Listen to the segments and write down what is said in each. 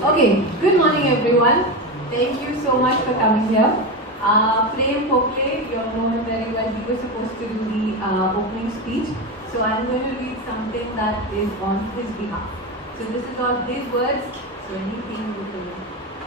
Okay, good morning everyone. Thank you so much for coming here. Play for play, you all know very well. We were supposed to do the opening speech. So I'm going to read something that is on his behalf. So this is all his words. So anything you can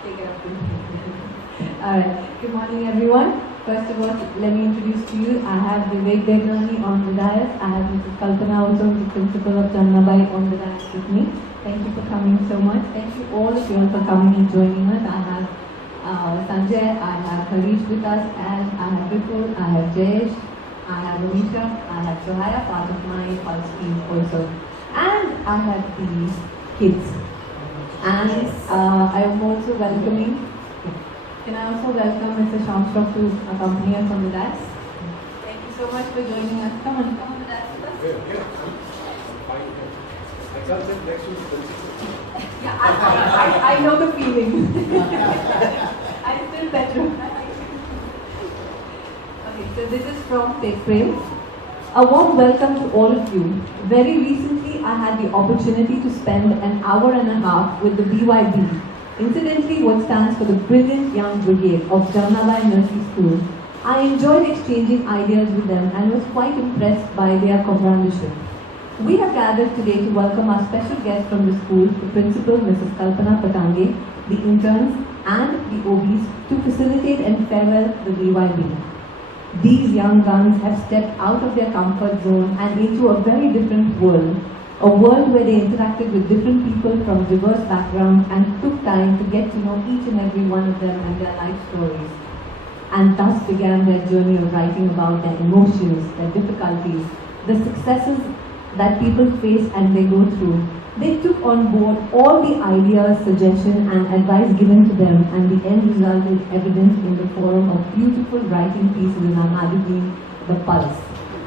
take it up to him. Alright, good morning everyone. First of all, let me introduce to you. I have Vivek Devnani on the dais. I have Mrs. Kalpana also, the principal of Jamnabai, on the dais with me. Thank you for coming so much. Thank you all of you all for coming and joining us. I have Sanjay, I have Haresh with us, and I have Vipul, I have Jayesh, I have Amisha, I have Sohaya, part of my pulse team also. And I have the kids. And I am also welcoming. Can I also welcome Mr. Shyam Shroff to accompany us on the dais? Thank you so much for joining us. Come on the dais with us. I can't sit next to the Yeah, I know the feeling. I still better. Okay, so this is from Take Frame. A warm welcome to all of you. Very recently, I had the opportunity to spend an hour and a half with the BYB. Incidentally, what stands for the Brilliant Young Brigade of Jamnabai Narsee School. I enjoyed exchanging ideas with them and was quite impressed by their comradeship. We have gathered today to welcome our special guest from the school, the principal, Mrs. Kalpana Patange, the interns and the OBs to facilitate and farewell the BYB. These young guns have stepped out of their comfort zone and into a very different world. A world where they interacted with different people from diverse backgrounds and took time to get to know each and every one of them and their life stories. And thus began their journey of writing about their emotions, their difficulties, the successes that people face and they go through. They took on board all the ideas, suggestions and advice given to them, and the end result is evident in the form of beautiful writing pieces in our magazine, The Pulse.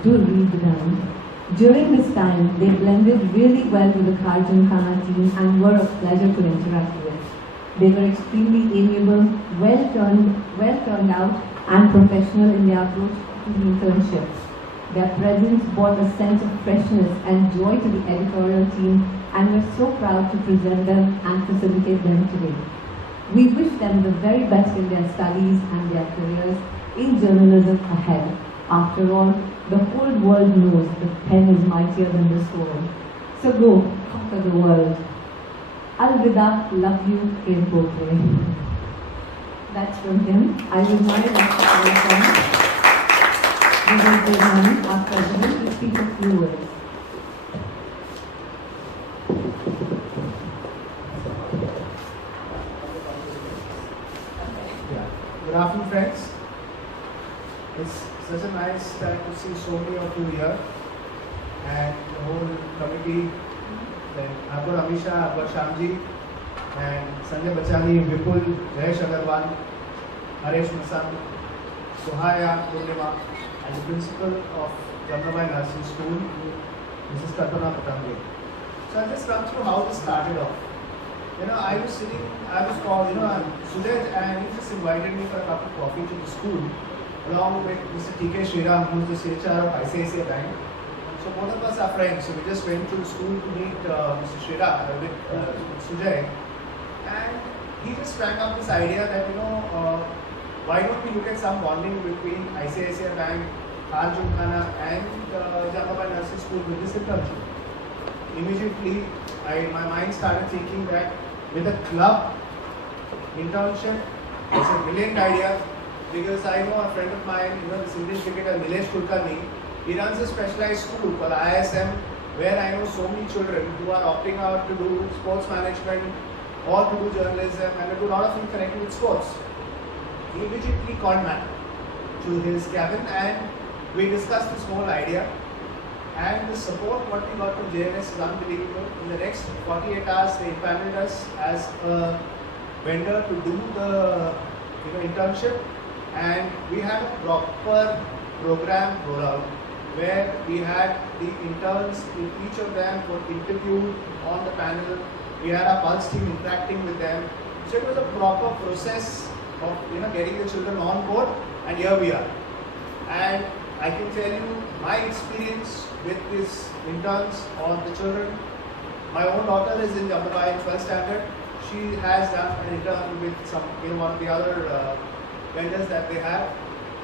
Do read them. During this time, they blended really well with the Khana team and were a pleasure to interact with. They were extremely amiable, well turned out and professional in their approach to the internship. Their presence brought a sense of freshness and joy to the editorial team, and we're so proud to present them and facilitate them today. We wish them the very best in their studies and their careers in journalism ahead. After all, the whole world knows the pen is mightier than the sword. So go, conquer the world. Al-Vida, love you, in Potre. That's from him. I would now like to welcome Devnani, our president, to speak a few words. Good afternoon, friends. It's such a nice time to see so many of you here and the whole committee. Then I've got Amisha, I've got Shyamji and Sanjay, Bachani, Vipul, Jayesh Agarwal, Haresh, Masand, Sohaya Kodikal, and the principal of Jamnabai Narsee School, Mrs. Kalpana Patange. So I'll just run through how this started off. I was called, Sudhir, and he just invited me for a cup of coffee to the school, along with Mr. T.K. Sriram, who is the CHR of ICICI Bank. So both of us are friends, so we just went to the school to meet Mr. Sriram with Sujay. And he just sprang up this idea that, why don't we look at some bonding between ICICI Bank, Khana and Jamnabai Narsee School with this internship. Immediately, my mind started thinking that with a club internship, it's a brilliant idea, because I know a friend of mine, this English cricketer Nilesh Kulkarni, he runs a specialized school called ISM, where I know so many children who are opting out to do sports management or to do journalism and to do a lot of things connected with sports. He immediately called me to his cabin and we discussed this whole idea. And the support what we got from JNS is unbelievable. In the next 48 hours, they empaneled us as a vendor to do the internship, and we had a proper program rollout where we had the interns, each of them were interviewed on the panel. We had our pulse team interacting with them. So it was a proper process of getting the children on board, and here we are. And I can tell you my experience with these interns or the children. My own daughter is in Jamnabai in 12th standard. she has done an intern with some, one of the other vendors that they have.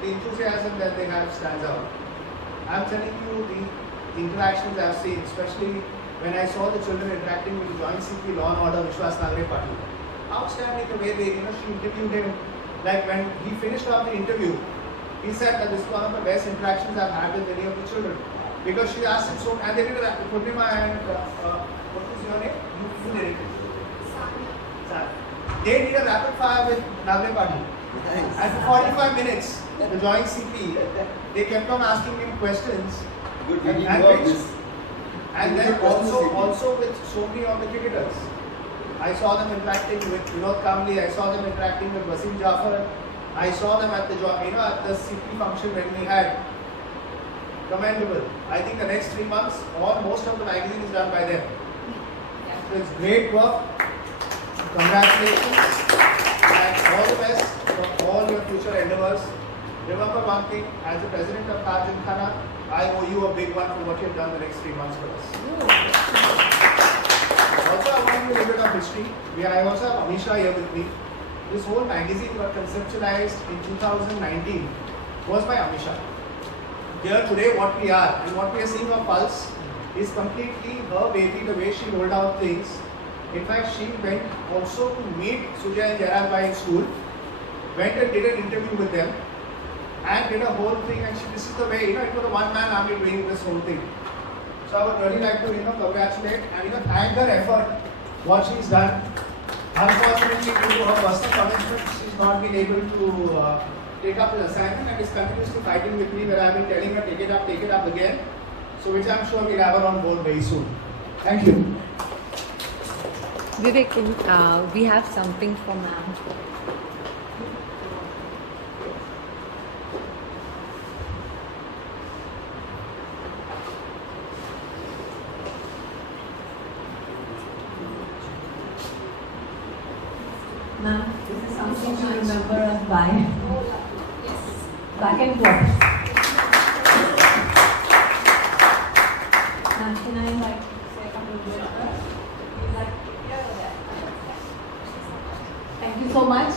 The enthusiasm that they have stands out. I'm telling you, the interactions I've seen, especially when I saw the children interacting with the Joint CP Law and Order, Vishwas Nagare Patil. Outstanding the way they, she interviewed him. Like when he finished off the interview, he said that this is one of the best interactions I've had with any of the children. Because she asked him so, and they did that. Purnima and, what is your name? You did it. Saniya. They did a rapid fire with Nagare Patil. And for 45 minutes, the Joint CP, they kept on asking him questions. And then also with so many of the cricketers. I saw them interacting with Vinod Kamli, I saw them interacting with Wasim Jafar, I saw them at the at the CP function when we had. Commendable. I think the next 3 months, most of the magazine is done by them. So it's great work. Congratulations and all the best for all your future endeavors. Remember one thing, as the president of Khana, I owe you a big one for what you've done the next 3 months for us. Also, I want to give a little bit of history. I also have Amisha here with me. This whole magazine got conceptualized in 2019 was by Amisha. Here today, what we are and what we are seeing on Pulse is completely her baby, the way she rolled out things. In fact, she went also to meet Sujay and Jamnabai in school, went and did an interview with them, and did a whole thing. And this is the way, it was a one-man army doing this whole thing. So I would really like to, congratulate and thank her effort, what she's done. Unfortunately, due to her personal commitments, she's not been able to take up the assignment and is continuously fighting with me, where I've been telling her take it up again. So which I'm sure we'll have her on board very soon. Thank you. Vivek, we have something for ma'am. Ma'am, this is something to remember us by. Yes. Back and forth. Ma'am, can I invite you to say a couple of words first? You'd like to hear that? Thank you so much.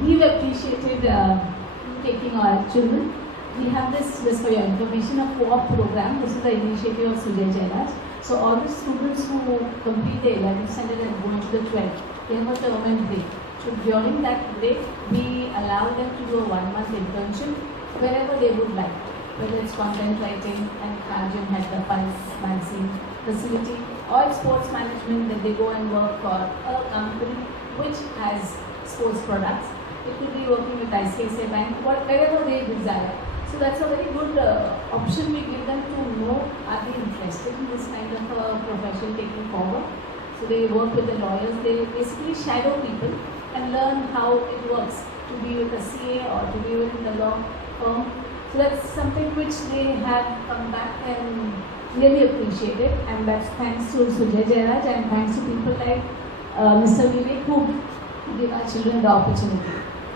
We've appreciated you taking our children. We have this, just for your information, a co-op program. This is the initiative of Sujay Jayesh. So all the students who complete the 11th standard and go into the 12th, they have a term and break. So during that break, we allow them to do a 1-month internship wherever they would like, whether it's content writing and Arjun had the Pulse magazine facility, or sports management, that they go and work for a company which has sports products. It could be working with ICICI Bank, wherever they desire. So that's a very good option we give them to know, are they interested in this kind of a profession taking forward. So they work with the lawyers, they basically shadow people and learn how it works to be with a CA or to be within the law firm. So that's something which they have come back and really appreciated, and that's thanks to Sujay Jayesh and thanks to people like Mr. Vivek who give our children the opportunity.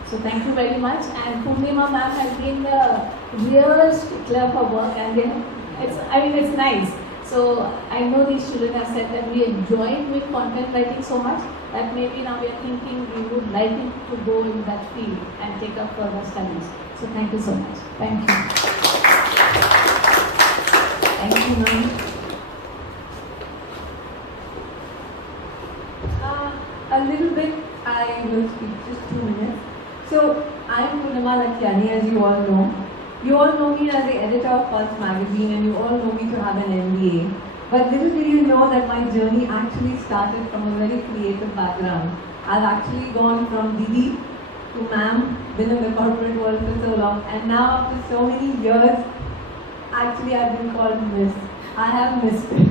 So thank you very much, and Purnima ma'am has been the real stickler for work, and it's nice. So I know these children have said that we enjoy doing content writing so much that maybe now we are thinking we would like him to go in that field and take up further studies. So thank you so much. Thank you. Thank you, ma'am. A little bit, I will speak just 2 minutes. So I am Purnima Lakhiani, as you all know. You all know me as the editor of Pulse magazine, and you all know me to have an MBA. But little do you know that my journey actually started from a very creative background. I've actually gone from Didi to ma'am, been in the corporate world for so long, and now after so many years, actually I've been called Miss. I have missed it.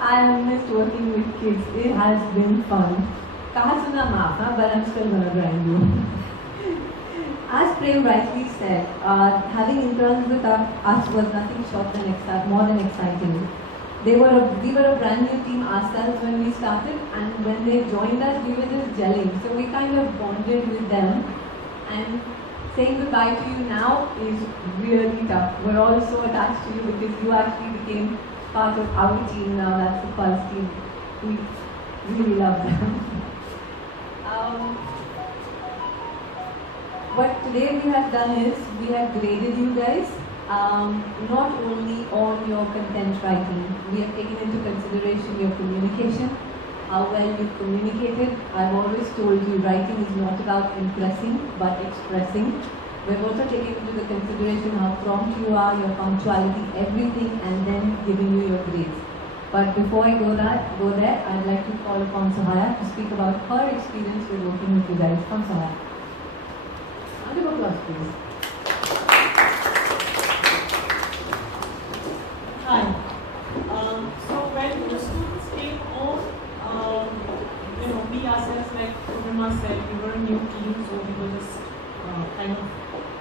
I have missed working with kids. It has been fun. Kaha suna maaf, but I'm still gonna grind you. As Prem rightly said, having interns with us was nothing short than more than exciting. We were a brand new team ourselves when we started, and when they joined us, we were just gelling. So we kind of bonded with them, and saying goodbye to you now is really tough. We're all so attached to you because you actually became part of our team now. That's the Pulse team. Really love them. um, what today we have done is we have graded you guys. Not only on your content writing, we have taken into consideration your communication, how well you communicated. I've always told you writing is not about impressing but expressing. We've also taken into the consideration how prompt you are, your punctuality, everything, and then giving you your grades. But before I go there, I'd like to call upon Sohaya to speak about her experience with working with you guys. Come, Sohaya. Round of applause, please. Hi. So when the students came on, we ourselves, like Purnima said, we were a new team, so we were just kind of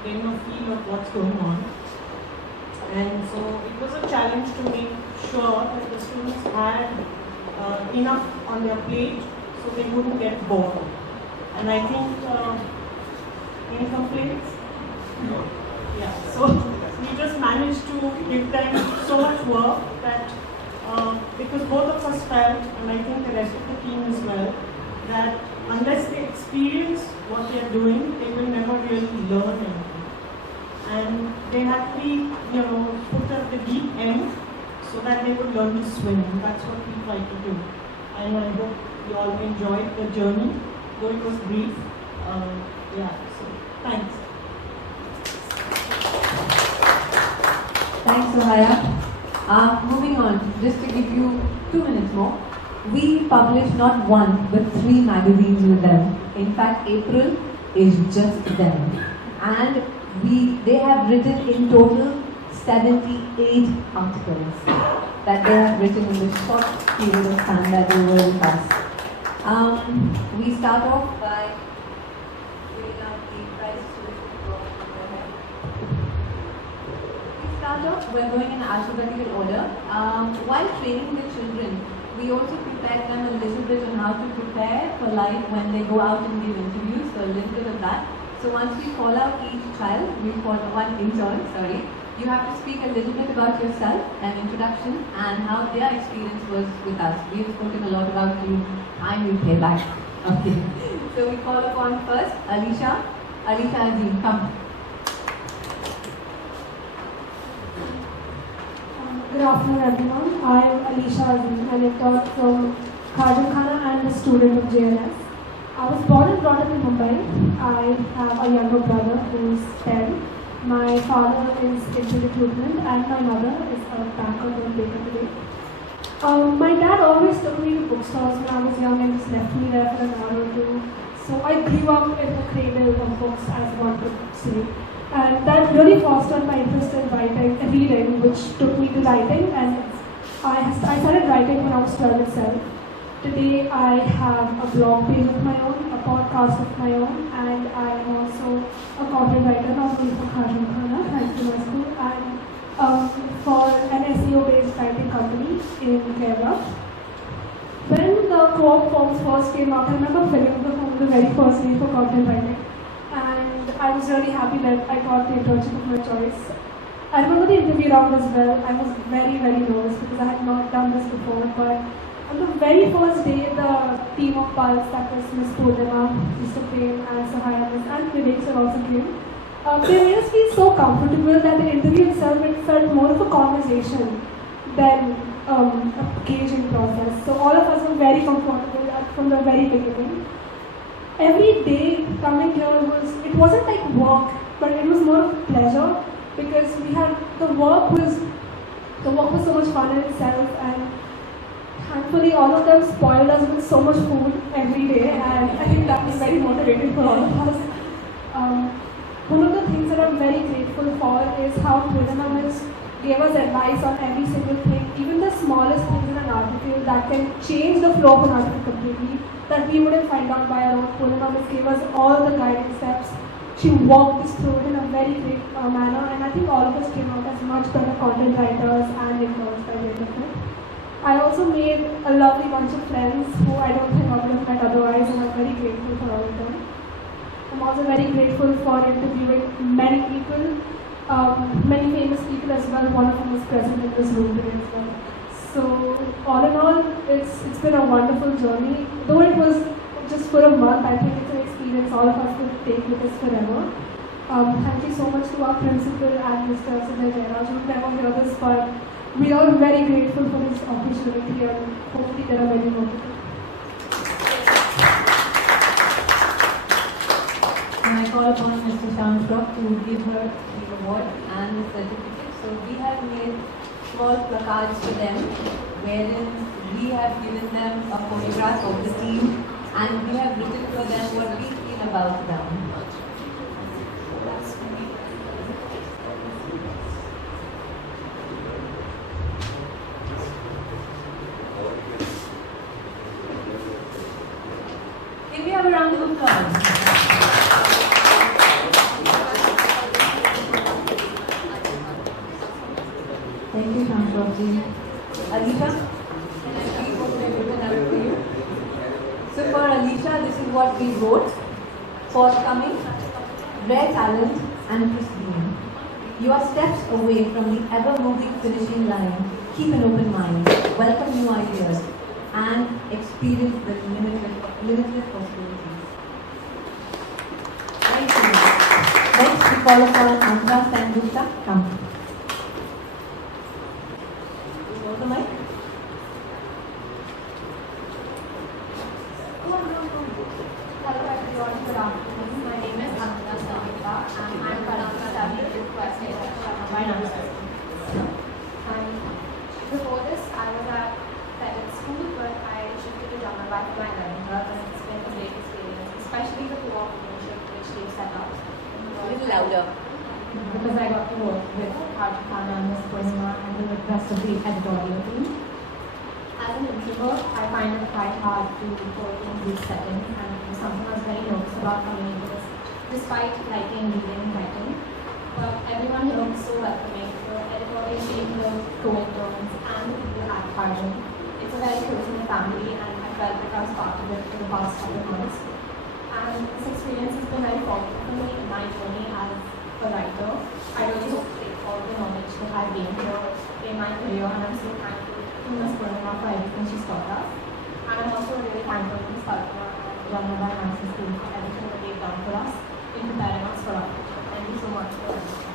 getting a feel of what's going on. And so it was a challenge to make sure that the students had enough on their plate so they wouldn't get bored. And I think, any complaints? No. Yeah, so we just managed to give them so much work that because both of us felt, and I think the rest of the team as well, that unless they experience what they are doing, they will never really learn anything. And they had to be, put at the deep end so that they would learn to swim. And that's what we tried to do. And I hope you all enjoyed the journey, though it was brief. So thanks. Thanks, Sohaya. Moving on, just to give you 2 minutes more. We publish not 1 but 3 magazines with them. In fact, April is just them. And they have written in total 78 articles that they have written in the short period of time that they were with us. We start off by giving out the prizes to the people. We start off, we're going in alphabetical order. While training the children, we also prepared them a little bit on how to prepare for life when they go out and give interviews, so a little bit of that. So once we call out each child, we call one intern, you have to speak a little bit about yourself, an introduction, and how their experience was with us. We've spoken a lot about you, time you pay back. Okay. So we call upon first Alisha Azeem, come. Good afternoon, everyone. I am Alisha Azeem, an intern from Khana and a student of JNS. I was born and brought up in Mumbai. I have a younger brother who is 10. My father is into recruitment and my mother is a banker in Baker today. My dad always took me to bookstores when I was young and just left me there for an hour or two. So I grew up in the cradle of books, as one could say. And that really fostered my interest in reading, which took me to writing. And I started writing when I was 12 itself. Today I have a blog page of my own, a podcast of my own, and I am also a content writer, not only for Khana, thanks to my school, and for an SEO-based writing company in Kerala. When the co-op forms first came out, I remember filling the form the very first day for content writing, and I was really happy that I got the internship of my choice. I remember the interview round as well. I was very, very nervous because I had not done this before, but on the very first day, the team of Pulse, that was Miss Purnima, Mr. Prem, and Sohaya and Vivek sir also came. They made us feel so comfortable that the interview itself felt more of a conversation than a gauging process. So all of us were very comfortable from the very beginning. Every day coming here wasn't like work, but it was more of a pleasure because the work was so much fun in itself, and thankfully all of them spoiled us with so much food every day, and I think that was very motivating for all of us. One of the things that I'm very grateful for is how Purnima gave us advice on every single thing, even the smallest things in an article that can change the flow of an article completely, that we wouldn't find out by our own. Purnima gave us all the guiding steps. She walked us through it in a very great manner, and I think all of us came out as much better content writers and interns by the end of it. I also made a lovely bunch of friends who I don't think I would have met otherwise, and I'm very grateful for all of them. I'm also very grateful for interviewing many people, many famous people as well. One of them is present in this room today as well. So all in all, it's been a wonderful journey. Though it was just for a month, I think it's an experience all of us will take with us forever. Thank you so much to our principal and Mr. Sanjay. You would never hear this, but we are very grateful for this opportunity and hopefully there are many more. Can I call upon Mr. Shyam Shroff to give her the award and the certificate? So we have made small placards for them, wherein we have given them a photograph of the team and we have written for them what we feel about them. Can we have a round of applause? Thank you, Shyam Shroff ji. Alisha, can I read what we have written out for you? So for Alisha, this is what we wrote. Forthcoming, rare talent and pristine. You are steps away from the ever-moving finishing line. Keep an open mind, welcome new ideas, and experience the limitless possibilities. Thank you. Next, we call upon Antara Sengupta. Come. Hold the mic. Hello everyone, good afternoon. My name is Antara Sengupta and I am currently studying with Jamnabai Narsee School. And before this, I was at Private School, but I shifted to Jamnabai for my learning curve and it's been a great experience, especially the co-op which they set up. A little louder. Because I got to work with Kalpana and Miss Purnima and the rest of the editorial team. As an introvert, I find it quite hard to work in group settings, and it was something I was very nervous about coming into this, despite liking reading and writing. But everyone here was so welcoming, the editorial team, the co-interns, and the people at Parwani. It's a very close-knit family, and I felt like I was part of it for the past couple of months. And this experience has been very formative for me in my journey as a writer. I really hope to take all the knowledge that I've gained here in my career, and I'm so thankful to Miss Purnima for everything she's taught us. And I'm also really thankful to Miss Kalpana and Jamnabai Narsee School for everything that they've done for us in preparing us for our future. Thank you so much for everything.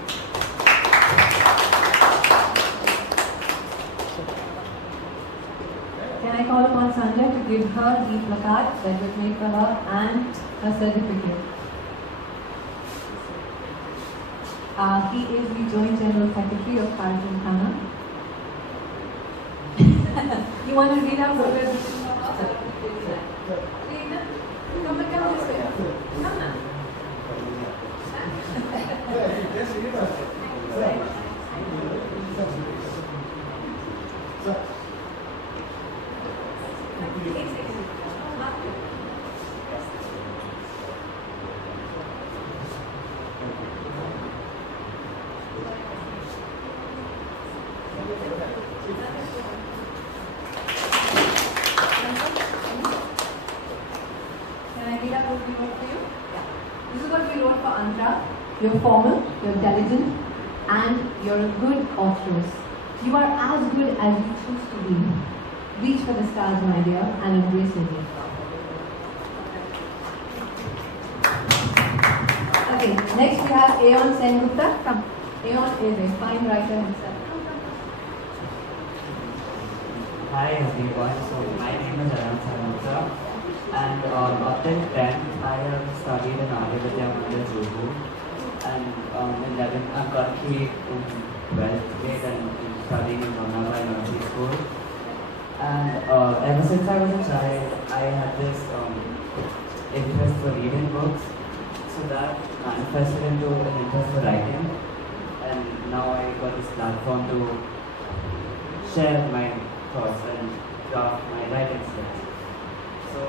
Can I call upon Sanjay to give her the placard that was made for her and her certificate? He is the Joint General Secretary of Kalpana. You want to read out what we're written about? Read it. Come and come this way. Come now. Yes, read it. You're formal, you're intelligent, and you're a good authoress. You are as good as you choose to be. Reach for the stars, my dear, and embrace it. Okay, next we have Ayon Sengupta. Come. Ayon is a fine writer himself. Hi everyone, so my name is Ayon Sengupta, and up till 10th I have studied in Antara Sengupta. And in 11th, I'm currently in 12th grade and studying in Jamnabai Narsee School. And ever since I was a child, I had this interest for reading books. So that manifested into an interest for writing. And now I got this platform to share my thoughts and draft my writing skills. So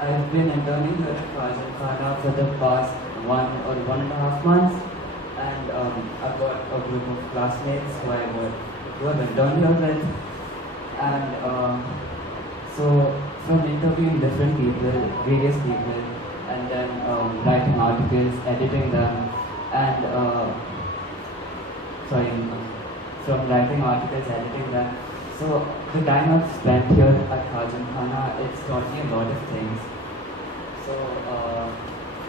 I've been interning here at Kalpana for the past 1.5 months, and I've got a group of classmates who have interned here with, and so from interviewing different people, various people, and then writing articles, editing them, and from writing articles, editing them. So the time I've spent here at Khana, it's taught me a lot of things. So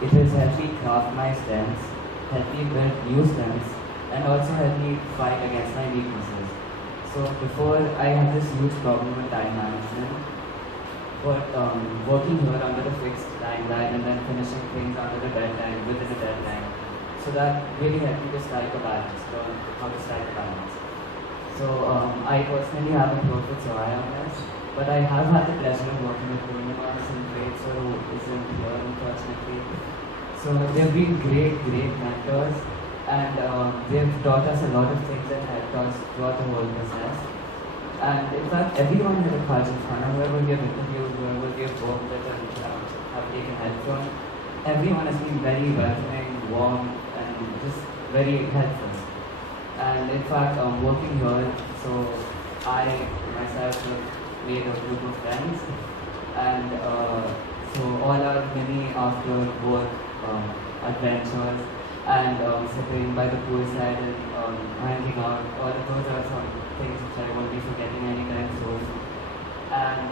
it has helped me craft my strengths, helped me build new strengths, and also helped me fight against my weaknesses. So before, I had this huge problem with time management, but working here under a fixed timeline and then finishing things under the deadline, within the deadline. So that really helped me to strike a balance, learn how to strike a balance. So I personally haven't worked with Sohaya on this, but I have had the pleasure of working with Purnima in grade, so who isn't here unfortunately. So they've been great mentors, and they've taught us a lot of things that helped us throughout the whole process. And in fact, everyone here at Khana, whoever we have interviewed, whoever we have worked with and have taken help from, everyone has been very welcoming, warm, and just very helpful. And in fact, working here, so I myself have made a group of friends, and so all our many after work adventures and sitting by the poolside and hanging out, all of those are some things which I won't be forgetting anytime soon. And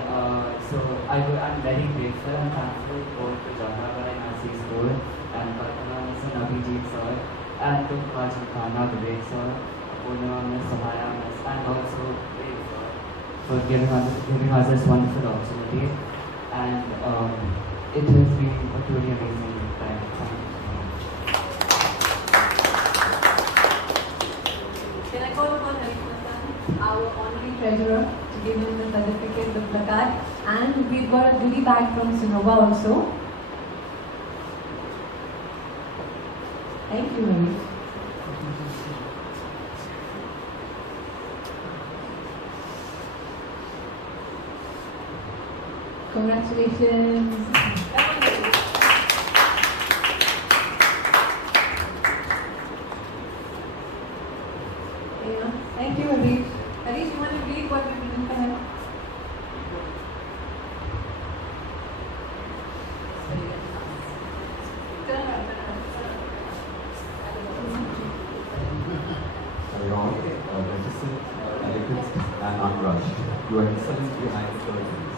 so I'm very grateful and thankful both to Jamnabai Narsee School and Kalpana and Abhijit sir, and to Khana, Vivek sir, Purnima Miss, Sohaya Miss, and also Vivek sir for giving us this wonderful opportunity. And it has been a truly amazing time. Thank you so much. Can I call upon Haresh, our honorary treasurer, to give him the certificate, the placard, and we've got a goodie bag from Sinova also. Thank you, Haresh. Congratulations. Yeah. Thank you, Haresh. Haresh, you want to read what we've written for him? Ayon, reticent, elegant, and unrushed. You are excellent behind the curtains.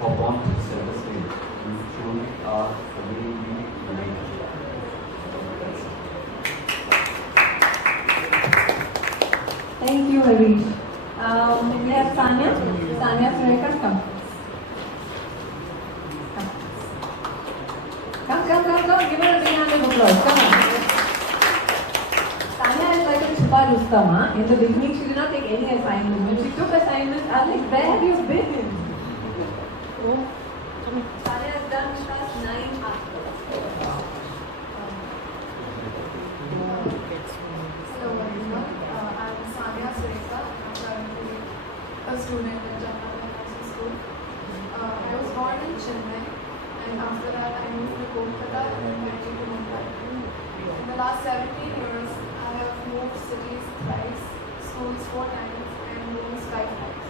Hop on to the center stage. You truly are amazingly unique. Thank you, Haresh. We have Saniya Surekha, come. Come. Give her a big round of applause. Come on. Saniya is like a Chupa Rustam. In the beginning, she did not take any assignments. When she took assignments, I was like, where have you been? Saniya has done with us 9 articles. Hello everyone, I'm Saniya Surekha. I'm currently a student at Jamnabai Narsee School. I was born in Chennai, and after that I moved to Kolkata and then went to Mumbai. In the last 17 years, I have moved cities thrice, schools 4 times, and rooms 5 times.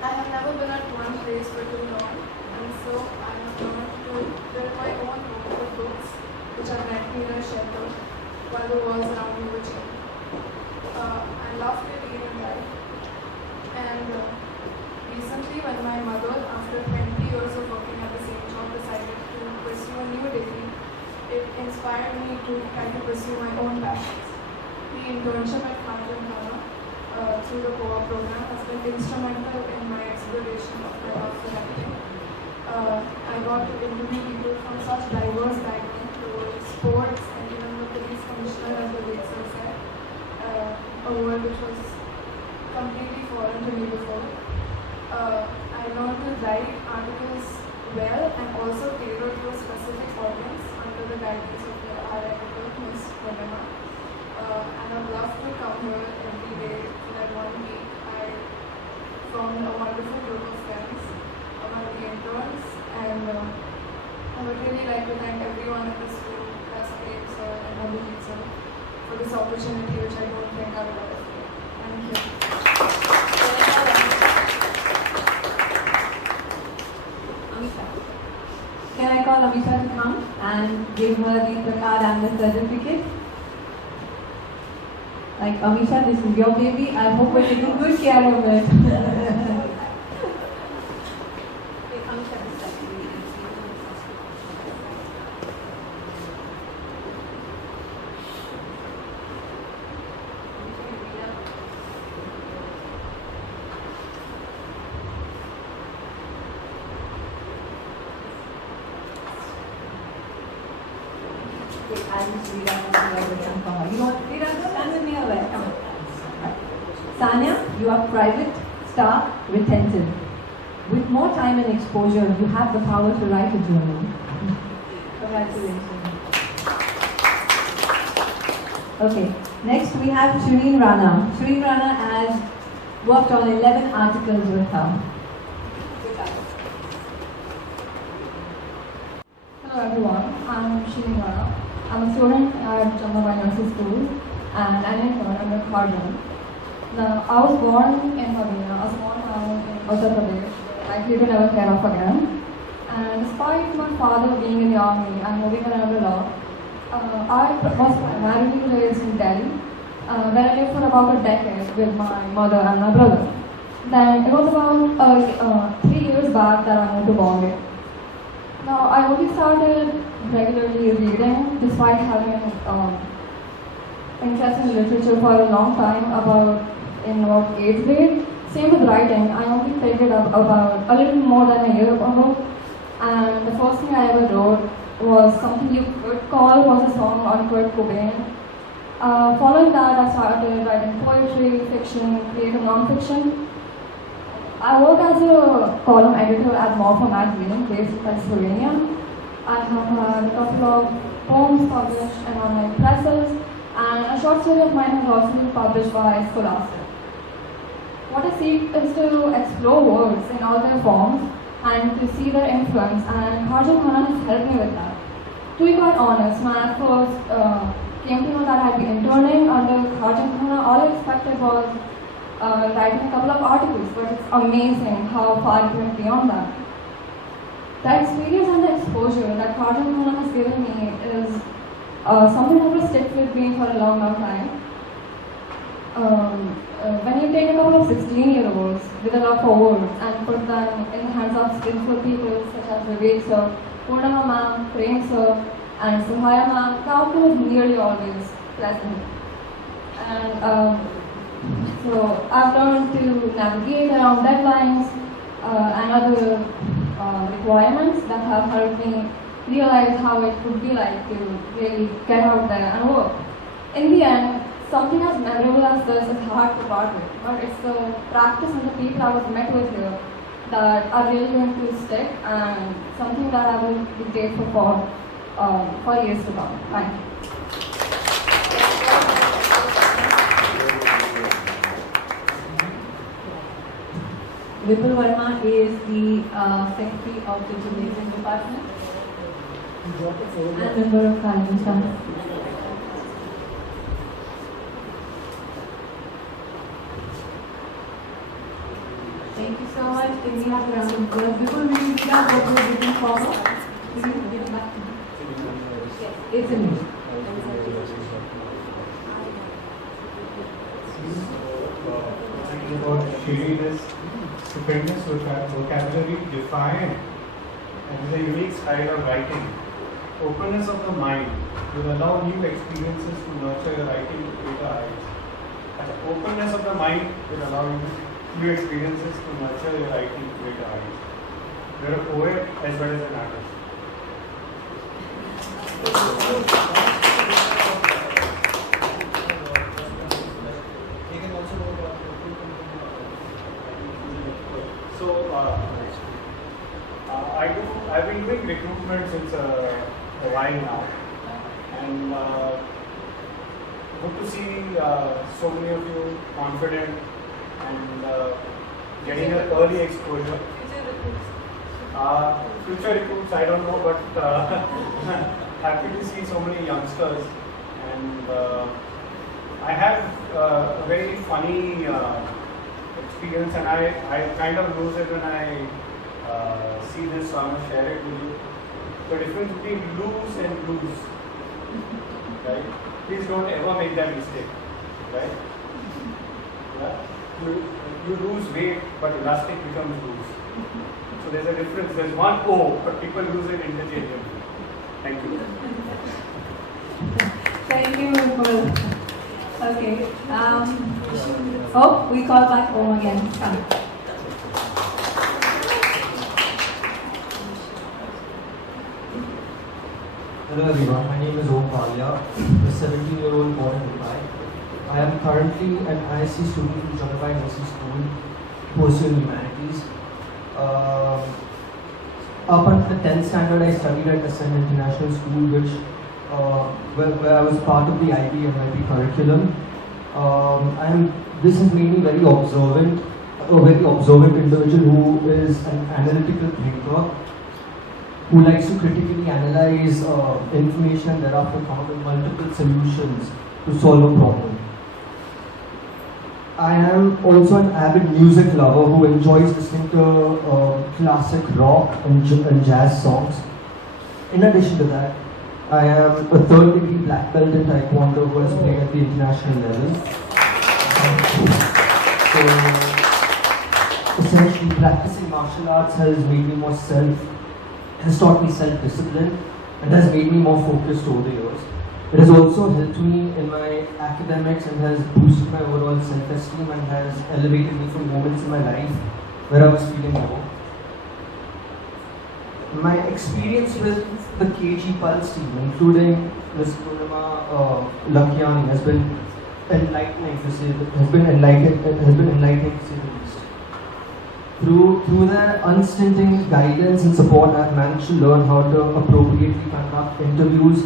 I have never been at one place for too long, and so I have learned to build my own home with books, which have met me in a shelter while the walls around me were changing. I love to read and write. And recently, when my mother, after 20 years of working at the same job, decided to pursue a new degree, it inspired me to try to pursue my own passions. The internship at Khana through the co-op program has been instrumental in my exploration of my love for writing. I got to interview people from such diverse backgrounds, towards sports, and even the police commissioner, as the late sir said, a word which was completely foreign to me before. I learned to write articles well and also tailor to a specific audience under the guidance of our editor, Ms. Prabhu. And I'd love to come here every day for that 1 week. I found a wonderful group of friends among the interns, and I would really like to thank everyone at the school, Vivek sir and Abhijit sir, for this opportunity which I don't think I would ever get. Thank you. Amisha. Can I call Amisha to come and give her the placard and the certificate? Like Amisha, this is your baby. I hope we're taking good care of it. Tanya, you are private, star, retentive. With more time and exposure, you have the power to write a journal. Congratulations. Okay, next we have Shereen Rana. Shereen Rana has worked on 11 articles with her. Hello everyone, I'm Shereen Rana. I'm a student at Jamnabai Narsee School and I'm an intern under Kharjan. Now, I was born in Madina, a small town in Uttar Pradesh, I came to never care of again. And despite my father being in the army and moving around a lot, I was primarily raised in Delhi, where I lived for about a decade with my mother and my brother. Then it was about 3 years back that I moved to Bombay. Now, I only started regularly reading despite having interest in literature for a long time, in about 8th grade. Same with writing, I only picked it up about a little more than a year ago. And the first thing I ever wrote was something you could call was a song on Kurt Cobain. Following that, I started writing poetry, fiction, creative non-fiction. I work as a column editor at Morpher magazine based in Pennsylvania. I have had a couple of poems published in online presses, and a short story of mine has also been published by Scholastic. What I seek is to explore words in all their forms and to see their influence, and Kharjan has helped me with that. To be quite honest, when I first came to know that I'd be interning under Kharjan, all I expected was writing a couple of articles, but it's amazing how far it went beyond that. The experience and the exposure that Kharjan has given me is something that will stick with me for a long, long time. When you take a couple of 16-year-olds with a love for words and put them in the hands of skillful people such as Vivek sir, Purnima ma'am, Prem sir, and Sohaya ma'am, the outcome is nearly always pleasant. And so I've learned to navigate around deadlines and other requirements that have helped me realize how it would be like to really get out there and work. In the end, something as memorable as this is hard to part with, but it's the practice and the people I was met with here that are really going to stick, and something that I will be grateful for years to come. Thank you. Vipul Verma is the Secretary of the Gymnasium Department and member of Kalpana. Thank you so much. Can we have a round of applause? Before we read out what we're looking forward, will you give it back to me? Yes, it's in me. Thinking about Shereen's stupendous vocabulary, defiant, and with a unique style of writing. Openness of the mind will allow new experiences to nurture your writing to greater heights. And the openness of the mind will allow you new experiences to nurture your writing to greater heights. You are a poet as well as an artist. So, I've been doing recruitment since a while now, and good to see so many of you confident and getting an early exposure. Future recruits, I don't know, but happy to see so many youngsters. And I had a very funny experience, and I kind of lose it when I see this, so I'm going to share it with you. The difference between lose and lose, right? Please don't ever make that mistake. right? Yeah? You lose weight, but elastic becomes loose. So there's a difference. There's one O, but people use it interchangeably. Thank you. Thank you, Vipul. Okay. Oh, we call back home again. Come. Hello everyone, my name is Om Palia, a 17-year-old born in Dubai. I am currently an ISC student in Jamnabai Narsee School, pursuing humanities. Up until the 10th standard, I studied at Masand International School, where I was part of the IB and IB curriculum. This has made me very observant, a very observant individual who is an analytical thinker, who likes to critically analyze information and thereafter come up with multiple solutions to solve a problem. I am also an avid music lover who enjoys listening to classic rock and jazz songs. In addition to that, I am a third-degree black belt in Taekwondo who has played at the international level. So, essentially, practicing martial arts has made me has taught me self-discipline and has made me more focused over the years. It has also helped me in my academics and has boosted my overall self-esteem and has elevated me from moments in my life where I was feeling low. My experience with the KG Pulse team, including Ms. Purnima, Lakhiani, has been enlightening to say the least. Through their unstinting guidance and support, I've managed to learn how to appropriately conduct interviews,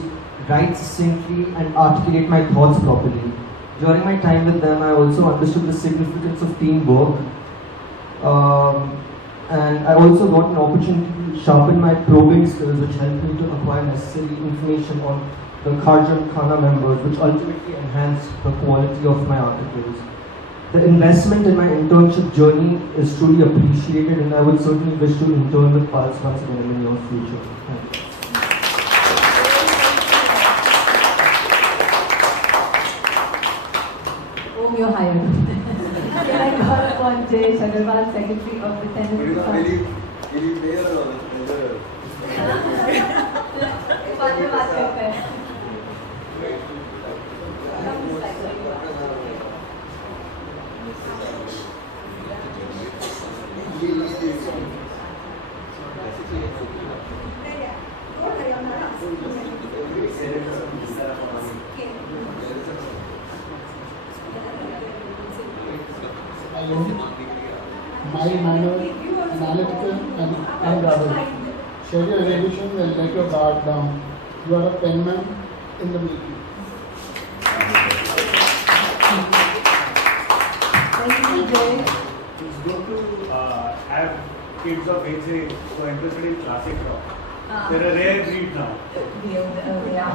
write succinctly, and articulate my thoughts properly. During my time with them, I also understood the significance of teamwork, and I also got an opportunity to sharpen my probing skills, which helped me to acquire necessary information on the Khana members, which ultimately enhanced the quality of my articles. The investment in my internship journey is truly appreciated, and I would certainly wish to intern with Pulse once again in the near future. Thank you. You're hired. Can I call upon Jayesh Agarwal, Secretary of the Tennis Society? Will you pay her or pleasure? High manner, analytical and unraveled. Share your erudition and let your guard down. You are a penman in the making. Thank you, Jayesh. It's good to have kids of age who are interested in classic rock. They're a rare breed now. Yeah.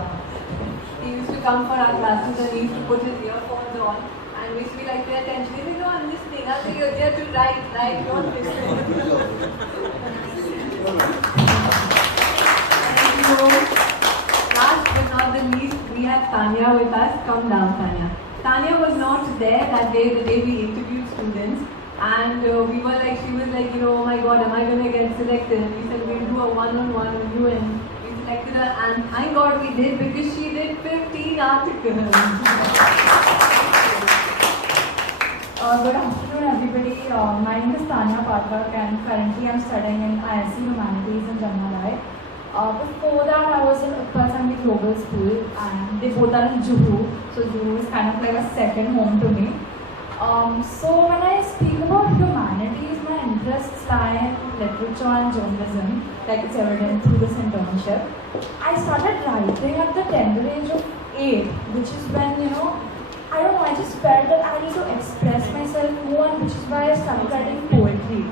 He used to come for our classes and he used to put his earphones on. And we used to be like, pay attention. He said, no, I'm listening. I said, you're there to write, don't listen. And so, last but not the least, we have Tanya with us. Come down, Tanya. Tanya was not there that day, the day we interviewed students. And we were like, she was like, oh my God, am I going to get selected? And we said, we'll do a one-on-one with you. And we selected her. And thank God we did, because she did 15 articles. Good afternoon, everybody. My name is Tanya Pathak, and currently I'm studying in ISC Humanities in Jamnabai. Before that, I was in Patange Global School, and they both are in Juhu, so Juhu is kind of like a second home to me. So when I speak about humanities, my interests lie in literature and journalism, like it's evident through this internship. I started writing at the tender age of 8, which is when, I don't know, I just felt that I need to express myself more, which is why I started writing poetry.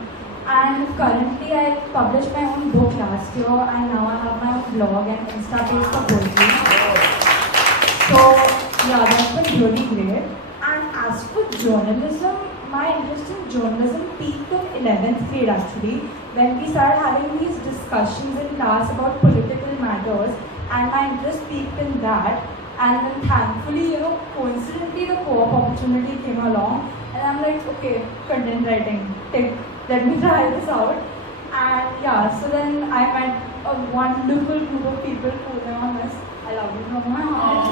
And currently I published my own book last year, and now I have my own blog and Insta page for poetry. So yeah, that's been really great. And as for journalism, my interest in journalism peaked in 11th grade actually, when we started having these discussions in class about political matters, and my interest peaked in that. And then thankfully, coincidentally, the co-op opportunity came along, and I'm like, okay, content writing, tick, let me try this out. And yeah, so then I met a wonderful group of people, Purnima, miss, I love you from my heart.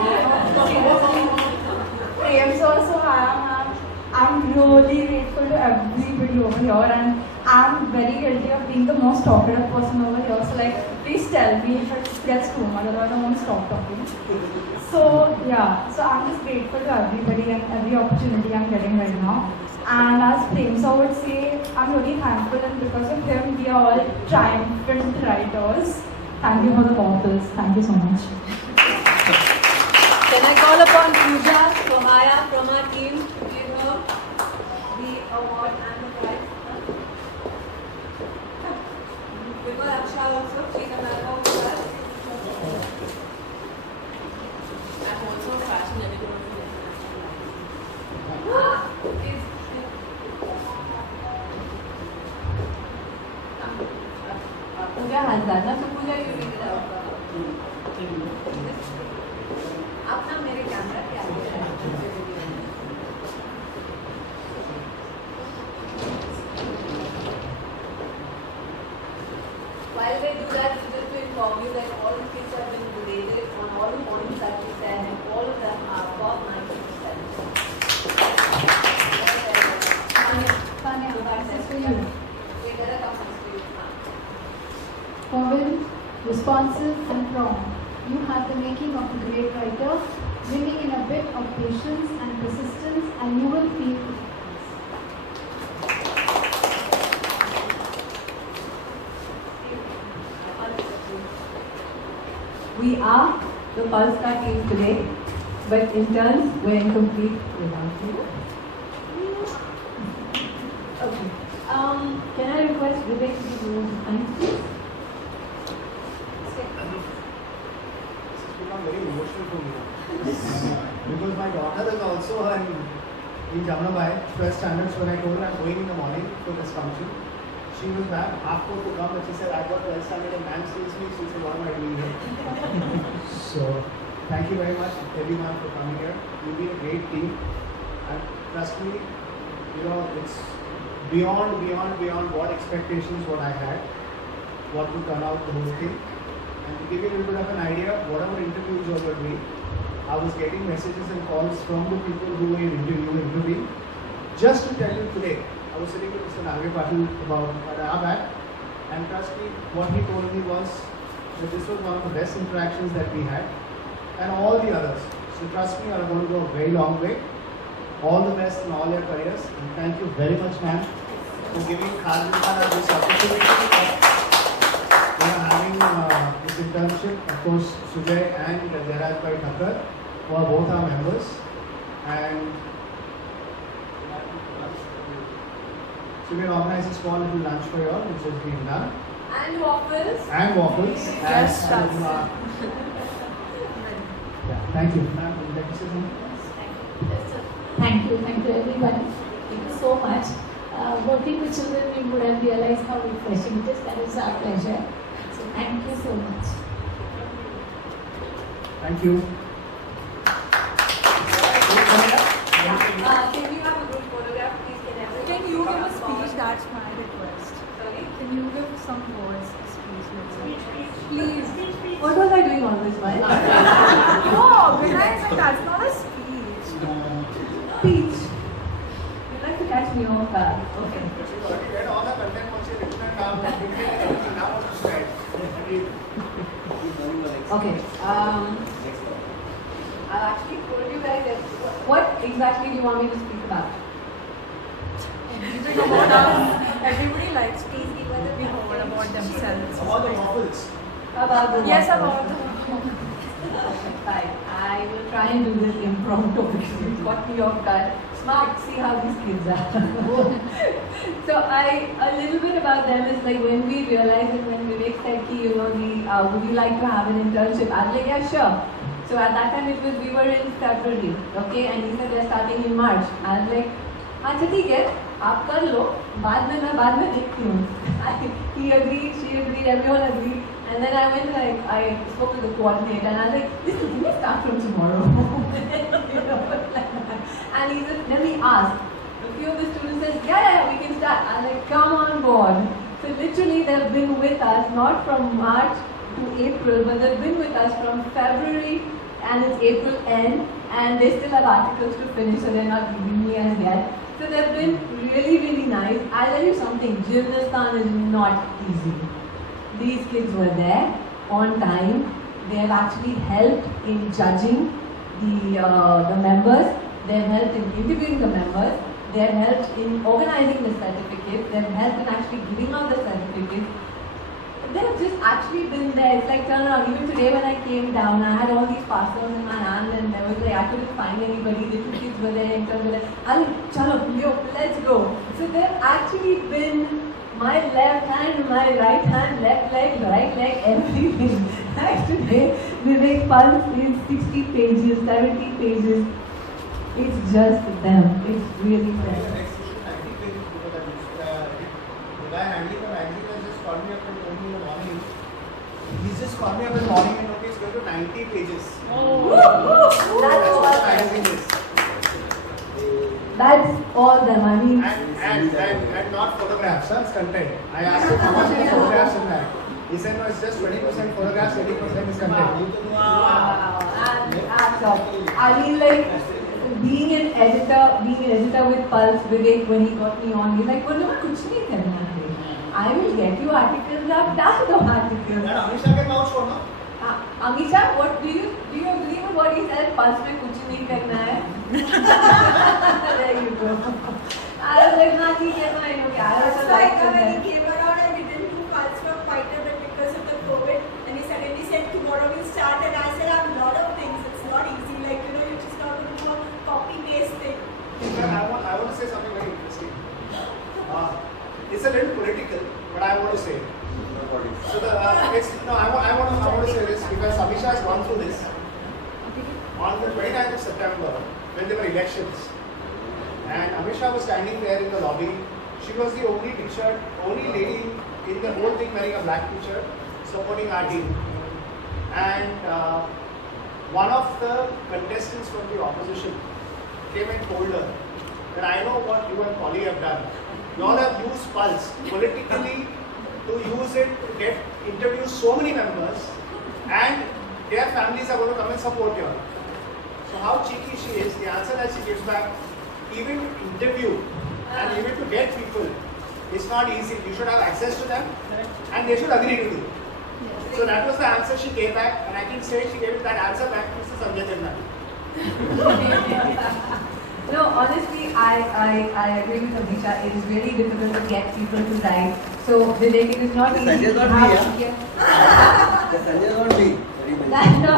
Seriously, Prem sir, Sohaya ma'am, I'm really grateful to everybody over here, and I'm very guilty of being the most talkative person over here. So like, please tell me if it gets too much, otherwise I won't stop talking. So yeah, so I'm just grateful to everybody and every opportunity I'm getting right now. And as Prem sir would say, I'm really thankful, and because of him, we are all triumphant writers. Thank you for the bottles. Thank you so much. Can I call upon Pooja, Sohaya from our team to give her the award and the prize? Vipul, Aksha also, she's a member of the class. I'm also a fashion editor of the Pooja has that, na? So Pooja, you read it out. अपना मेरे camera क्या है? While they do that, just to inform you that all the kids have been graded on all the points that we said, and all of them are above 90%. Tanya, this is for you. Wait, there are comments for you. Forward, responsive and prompt. You have the making of a great writer, bringing in a bit of patience and persistence, and you will feel it. We are the Pulsar team today, but in turns we're incomplete without you. Okay. Can I request Vivek to do the please? Very emotional for me because my daughter is also in Jamnabai, 12th standards. When I told her I'm going in the morning for this function, she was back half to come, but she said I got 12th standard and man sees me. She said, what am I doing here? So thank you very much everyone for coming here. You've been a great team, and trust me, it's beyond what expectations what I had, what would turn out the whole thing. And to give you a little bit of an idea, whatever interviews you were doing, I was getting messages and calls from the people who were interviewing. Just to tell you today, I was sitting with Mr. Tanya Pathak about an hour back, and trust me, what he told me was that this was one of the best interactions that we had, and all the others. So trust me, you are going to go a very long way. All the best in all your careers, and thank you very much, ma'am, for giving Kalpana this opportunity. We are having this internship, of course, Sanjay and Jamnabai Narsee, who are both our members, and so we are organizing a small little lunch for you all, which has been done. And waffles. And waffles. Yes, yeah, thank you. Ma'am, would you like to say something? Thank you everybody. Thank you so much. Working with children, we would have realized how refreshing it is. That is our pleasure. So thank you so much. Thank you. Can we have a group photograph, please? Can you give a speech? That's my request. Sorry? Can you give some words, a speech? Please. What was I doing all this while? No, organizing, that's not a speech. Speech. You'd like to catch me off guard. Okay. All the content was written and now Okay. I've actually told you guys that what exactly do you want me to speak about? Everything about us. Everybody likes to be heard about themselves. About the waffles. About the Yes, waffles. about the Fine. I will try and do this impromptu because you caught me off guard. Smart, see how these kids are. So a little bit about them is like when we realized and when Vivek said, would you like to have an internship? I was like, yeah, sure. So at that time we were in February, okay, and he said they're starting in March. I was like, अच्छा ठीक है, आप कर लो, बाद में देखती हूँ. He agreed, she agreed, everyone agreed, and then I went I spoke to the coordinator and I was like, listen, can we start from tomorrow? And And he said, let me ask. A few of the students said, yeah, we can start. I'm like, come on board. So literally they've been with us, not from March to April, but they've been with us from February and it's April end, and they still have articles to finish, so they're not giving me as yet. So they've been really, really nice. I'll tell you something, Gymnasium is not easy. These kids were there on time. They have actually helped in judging the members. They have helped in interviewing the members. They have helped in organizing the certificates. They have helped in actually giving out the certificates. They have just actually been there. It's like turn around. Even today when I came down, I had all these parcels in my hand and there was like, I couldn't find anybody. The two kids were there, interns were there. I was like, chalo, yo, let's go. So they've actually been my left hand, my right hand, left leg, right leg, everything. Like today, Vivek Pulse is 60 pages, 70 pages. It's just them. It's really them. The guy handling the magazine has just called me up and told me in the morning. He's just called me up in the morning and okay, it's going to 90 pages. Oh, that's all the magazine is. That's all them. I mean, and not photographs, it's content. I asked him how much are the photographs in that. He said no, it's just 20% photographs, 80% is content. Wow. And Aksha, I mean, like being an editor with Pulse, Vivek, when he got me on, he's like, Purnima, kuch nahi karna hai. I will get you articles, I've done the articles. And Amisha can vouch for, no? Amisha, what do you believe in what he said? Pulse mein kuch nahi karna hai. There you go. I was like, nah, theek hai, I know. I was like when he came around and we didn't do Pulse for quite a bit because of the COVID, and he suddenly said tomorrow we'll start, and I said I have a lot of things. It's not easy, like you're just not going to do a copy paste thing. I want to say something very interesting. It's a little political, but I want to say. So I want to say this because Amisha has gone through this. On the 29th of September, when there were elections, and Amisha was standing there in the lobby. She was the only lady in the whole thing wearing a black t-shirt, supporting our team. And one of the contestants from the opposition came and told her that I know what you and Polly have done. You all have used Pulse politically to use it to get interview so many members, and their families are going to come and support you. So how cheeky she is, the answer that she gives back, even to interview and even to get people, it's not easy. You should have access to them and they should agree to do it. Yes. So that was the answer she gave back, and I can say she gave that answer back to Mr. Sanjay Devnani. No, honestly, I agree with Amisha. It is really difficult to get people to write. So, Vivek, it is not easy. Sanjay not me, yeah? Sanjay not me. No.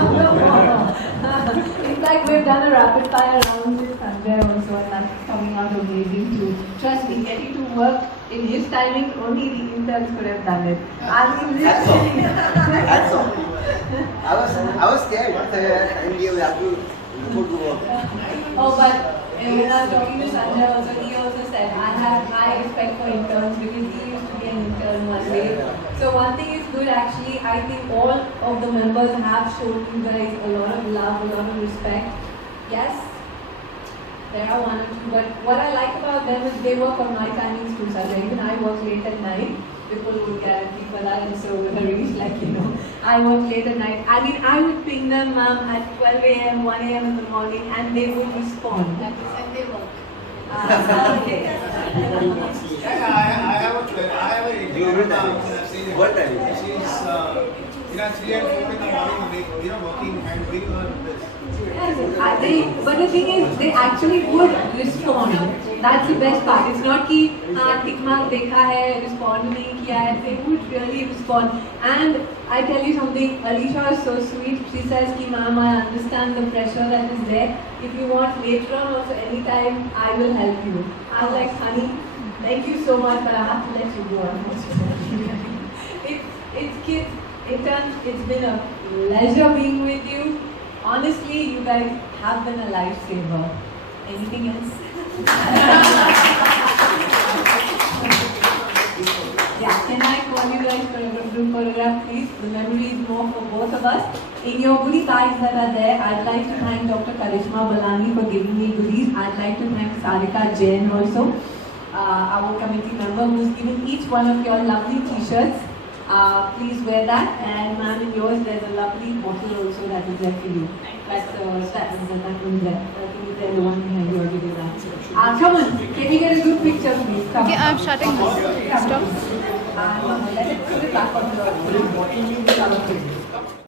In fact, we've done a rapid fire round with Sanjay also, and that's coming out amazing too. Trust me, getting to work in his timing, only the interns could have done it. I mean, literally. That's all. I was scared. And you have to report to work. Oh, but when I was talking to Sanjay also, he also said, I have high respect for interns because he used to be an intern one day. So one thing is good actually, I think all of the members have shown you guys a lot of love, a lot of respect. Yes, there are one or two, but what I like about them is they work on my timings too, Sanjay. Even I work late at night. People would guarantee for that, and so would Haresh, like, I work late at night. I mean, I would ping them at 12 a.m., 1 a.m. in the morning, and they would respond. That is when they work. Okay. I have a What time? She's 3 and 4 in the morning, working and doing her this. Yes, but the thing is, they actually would respond. That's the best part. It's not कि हाँ tick mark देखा है, respond नहीं किया है. They would really respond. And I tell you something, Alisha is so sweet. She says कि ma'am, I understand the pressure that is there. If you want later on also anytime, I will help you. I'm like, honey, thank you so much, but I have to let you go. Unfortunately, it's kids. It's been a pleasure being with you. Honestly, you guys have been a lifesaver. Anything else? Yeah, can I call you guys for a group photograph, please? The memory is more for both of us. In your goodie bags that are there, I'd like to thank Dr. Karishma Balani for giving me goodies. I'd like to thank Sarika Jain also, our committee member, who's given each one of your lovely t-shirts. Please wear that. And ma'am, in yours, there's a lovely bottle also that is there for you. That's that one there. I think it's the one behind you. I'll give you that. Come on, can we get a good picture, please? Come Okay, on. I'm shutting this. Stop. Let's put it back on the